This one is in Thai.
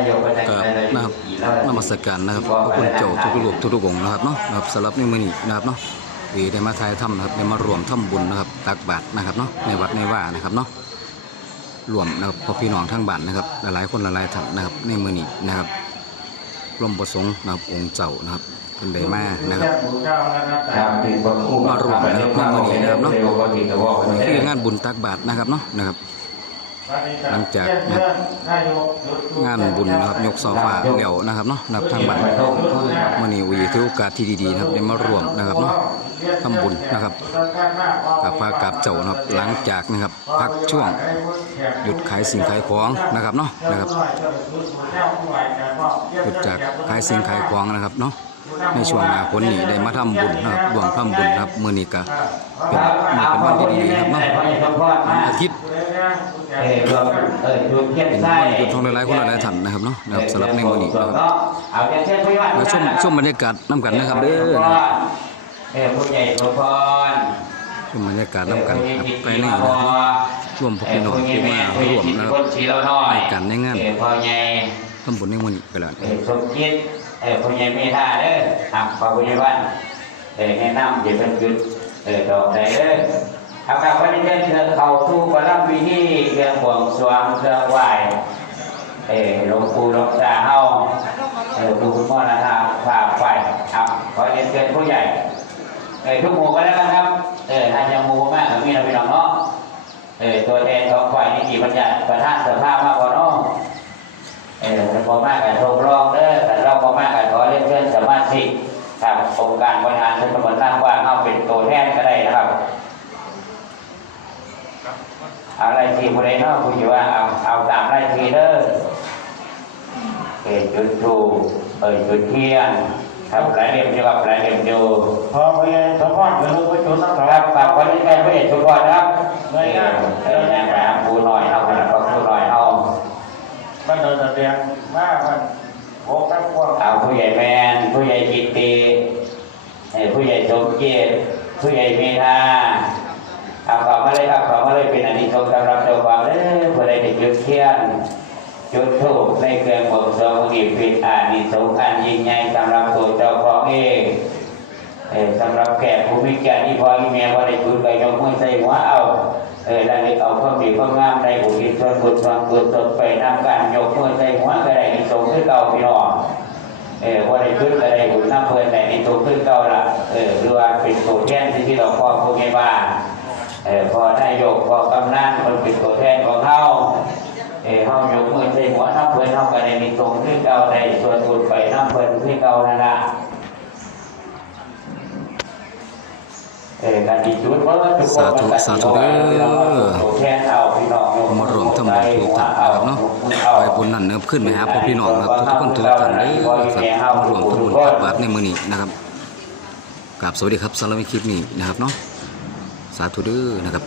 ายกเป็นกับนะครับนมัสการนะครับพระคุณเจ้าทุกรูปทุกๆองค์นะครับเนาะนะครับสำหรับในมื้อนี้นะครับเนาะวีได้มาทายถ้ำนะครับได้มารวมถ้ำบุญนะครับตักบาตรนะครับเนาะในวัดในว่านะครับเนาะรวมนะครับพ่อพี่น้องทั้งบ้านนะครับหลายๆคนหลายๆท่านนะครับในมื้อนี้นะครับร่วมประสงค์นะครับองค์เจ้านะครับเป็นไดมานะครับมารวมนะครับในมื้อนี้นะครับเนาะคืองานบุญตักบาตรนะครับเนาะนะครับ หลังจากงานบุญนะครับยกโซฟาแล้วนะครับเนาะนับทางบ้านมื่อนี้วีถือโอกาสที่ดีๆนะครับได้มารวมนะครับเนาะทำบุญนะครับกับพากับเจ้านะครับหลังจากนะครับพักช่วงหยุดขายสิ่งขายของนะครับเนาะนะครับหยุดจากขายสิ่งขายของนะครับเนาะ ในช่วงหน้าฝนนี้ได้มาทำบุญนะครับรวมทำบุญนะครับมื้อนี้ก็เป็นมื้อเป็นวันที่ดีครับเนาะวันอาทิตย์เป็นไส้วันหยุดของหลายๆคนหลายๆท่านนะครับเนาะนะครับสำหรับในมื้อนี้นะครับเอาเทียนเทียนพี่ว่าแล้วชมชมบรรยากาศน้ำกันนะครับเด้อนะครับเออผู้ใหญ่สมพรชมบรรยากาศน้ำกันครับไปในนะครับเนะร่วมพบพี่น้องที่มาร่วมนะครับคนชีเราน้อยในการในงานำบุญในมื้อนี้ไปแล้วเออสมคิดเออพ่อใหญ่เมธาเด้อครับพ่อผู้ใหญ่บ้านเออแนะนำอย่าเป็นจุดเออดอกใดเด้อครับครับวันนี้เชิญเข้าสู่ประลับพิธีเรื่องบวงสรวงเครื่องไหว้เออหลวงปู่หลวงตาเฮาเออผู้คุณพ่อนะครับฝากไปครับขอเรียนเชิญผู้ใหญ่เออทุกหมู่ก็แล้วกันครับเออถ้านยังหมู่มากก็มีเราพี่น้องเนาะเออตัวแทนของฝ่ายนิติบัญญัติประธานสภามาก กว่าเนาะเออถ้าพอมากกับทงรองเด้อแต่เราพอมากกับขอเรียนเชิญสมาชิกครับองค์การบริหารส่วนตำบลล่างว่าเอาเป็นตัวแทนก็ได้นะครับอะไรที่ผู้ใดเนาะผู้ที่ว่าเอาเอาตามรายทีเด้อเออจุดทูปเออจุดเทียนครับหลายเล่มอยู่ครับหลายเล่มอยู่พอพยายสมพรเป็นลูกประจุนะคครัรับบฝากคนที่ใกล้พระเอกทุกคนนะครับเออเอ งว่ามันโอ้ครับพวกเอาผู้ใหญ่แมนผู้ใหญ่จิตติผู้ใหญ่สมเกียรติผู้ใหญ่เมธาอาขอมมาเลยครับขอมาเลยเป็นอันนี้ทรงสำหรับเจ้าความเด้อผู้ใดติดจุดเทียนจุดทูปในเครื่องบวงสรวงอีปิดอานิสงส์อันยิ่งใหญ่สำหรับตัวเจ้าของเองสำหรับแขกผู้มีเกียรติที่พอที่แม่ว่าได้จุดไปยกมือใส่หัวเอา เออได้เอาความดีความงามได้บุญส่วนบุญส่วนบุญสดไปนำกันยกมือใส่หัวก็ได้นิสงส์คือเก่าพี่น้องเออว่าได้จุดก็ได้บุญน้ำเพลินได้นิสงส์คือเก่าละเออหรือว่าเป็นตัวแทนที่เราพ่อผู้ใหญ่บ้านเออพอนายกพอกำนันมันเป็นตัวแทนของเขาเออเขายกมือใส่หัวน้ำเพลินเขาก็ได้นิสงส์คือเก่าได้ส่วนบุญไปน้ำเพลินคือเก่านั่นละ เออการดีจุดเพราะว่าทุกคน สาธุสาธุเด้อแทนเอาพี่น้องยกมารวมทำบุญทุกท่านนะครับเนาะไปบุญนั่นเนิบขึ้นไปหาพ่อพี่น้องครับทุกคนทุกท่านเด้อครับมารวมทำบุญตักบาตรในมือนี้นะครับกราบสวัสดีครับสำหรับคลิปนี้นะครับเนาะสาธุเด้อนะครับ